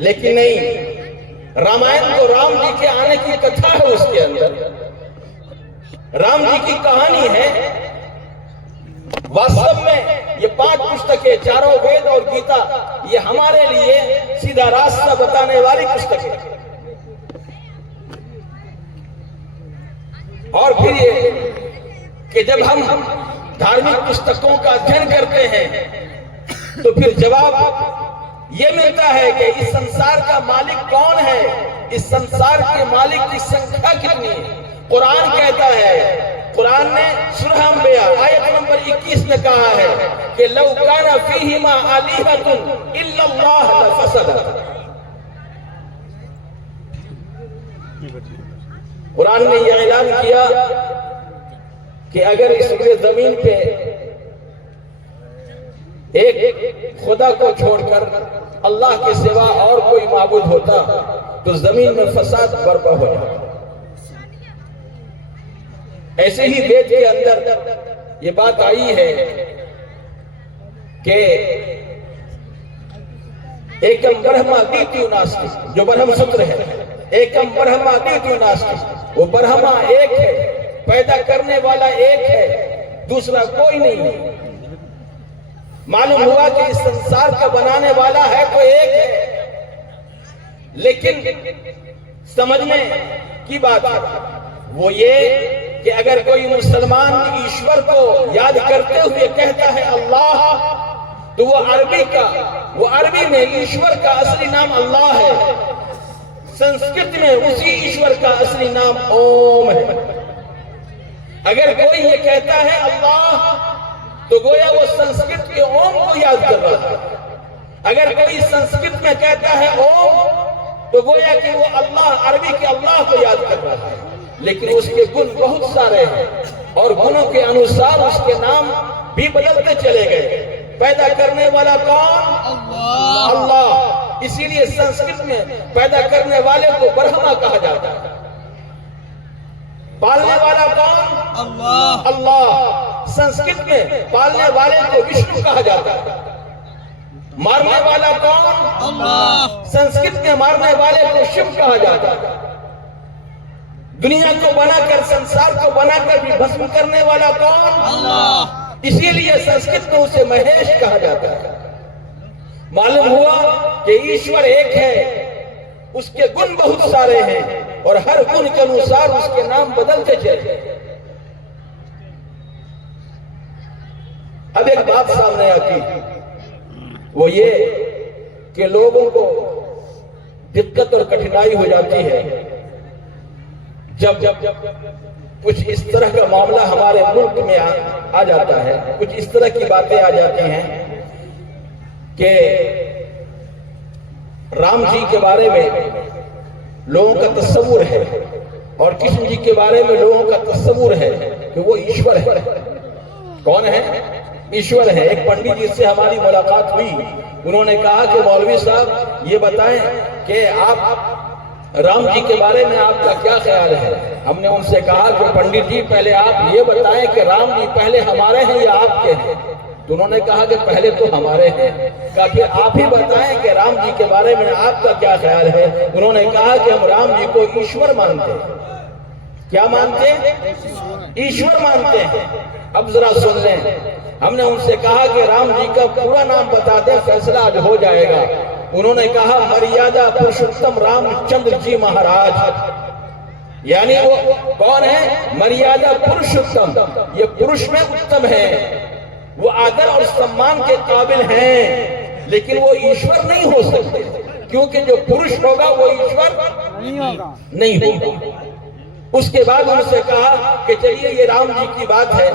लेकिन नहीं, रामायण तो राम जी के आने की कथा है, उसके अंदर राम जी की कहानी है। वास्तव में ये 5 पुस्तकें, चारों वेद और गीता, ये हमारे लिए सीधा रास्ता बताने वाली पुस्तकें। और फिर ये कि जब हम धार्मिक पुस्तकों का अध्ययन करते हैं तो फिर जवाब ये मिलता है कि इस संसार का मालिक कौन है, इस संसार के मालिक की संख्या कितनी है। कुरान कहता है, कुरान ने सूरह अंबिया आयत नंबर 21 में कहा है कि लौ काना फीहिमा आलिहतुन इल्लल्लाह लफसदत। कुरान ने यह ऐलान किया कि अगर इस जमीन पे एक खुदा को छोड़कर अल्लाह के सिवा और कोई माबूद होता तो जमीन में फसाद बर्पा हो जाता। ऐसे ही वेद के अंदर ये बात आई है कि एकम ब्रह्मा द्वितीयो नास्ति, जो ब्रह्म सूत्र है, एकम ब्रह्मा द्वितीयो नास्ति, वो ब्रह्मा एक है, पैदा करने वाला एक है, दूसरा कोई नहीं है। मालूम हुआ कि इस संसार का बनाने वाला है तो एक है, लेकिन समझने की बात है वो ये कि अगर कोई मुसलमान ईश्वर को याद करते हुए कहता है अल्लाह, तो वो अरबी में ईश्वर का असली नाम अल्लाह है, संस्कृत में उसी ईश्वर का असली नाम ओम है। अगर कोई ये कहता है अल्लाह तो गोया वो संस्कृत के ओम को याद कर रहा है। अगर कोई संस्कृत में कहता है ओम तो गोया कि वो अल्लाह, अरबी के अल्लाह को याद कर रहा है। लेकिन उसके गुण बहुत सारे हैं और गुणों के अनुसार उसके नाम भी बदलते चले गए। पैदा करने वाला कौन? अल्लाह। इसीलिए संस्कृत में पैदा करने वाले को ब्रह्मा कहा जाता है। पालने वाला कौन? अल्लाह। संस्कृत में पालने वाले को विष्णु कहा जाता है। मारने वाला कौन? संस्कृत में मारने वाले को शिव कहा जाता है। दुनिया को बनाकर, संसार को बनाकर भी भस्म करने वाला कौन? इसीलिए संस्कृत में उसे महेश कहा जाता है। मालूम हुआ कि ईश्वर एक है, उसके गुण बहुत सारे हैं और हर गुण के अनुसार उसके नाम बदलते चले। अब एक बात सामने आती है, वो ये कि लोगों को दिक्कत और कठिनाई हो जाती है जब कुछ इस तरह का मामला हमारे मुल्क में आ जाता है, कुछ इस तरह की बातें आ जाती हैं कि राम जी के बारे में लोगों का तस्वुर है और कृष्ण जी के बारे में लोगों का तस्वुर है कि वो ईश्वर है। कौन है? ईश्वर है। एक पंडित जी से हमारी मुलाकात हुई, उन्होंने कहा कि मौलवी साहब ये बताएं कि आप राम जी के बारे में आपका क्या ख्याल है। हमने उनसे कहा कि पंडित जी पहले आप ये बताएं कि राम जी पहले हमारे हैं या आपके हैं। तो उन्होंने कहा कि पहले तो हमारे हैं। कहा कि आप ही बताएं कि राम जी के बारे में आपका क्या ख्याल है। उन्होंने कहा कि हम राम जी को ईश्वर मानते हैं। क्या मानते हैं? ईश्वर मानते हैं। अब जरा सुन लें, हमने उनसे कहा कि राम जी का पूरा नाम बता दें, फैसला आज हो जाएगा। उन्होंने कहा मर्यादा पुरुषोत्तम रामचंद्र जी महाराज। यानी वो कौन है? मर्यादा पुरुषोत्तम, ये पुरुष में उत्तम है, वो आदर और सम्मान के काबिल हैं, लेकिन वो ईश्वर नहीं हो सकते, क्योंकि जो पुरुष होगा वो ईश्वर नहीं होगा। उसके बाद उनसे कहा कि चलिए ये राम जी की बात है।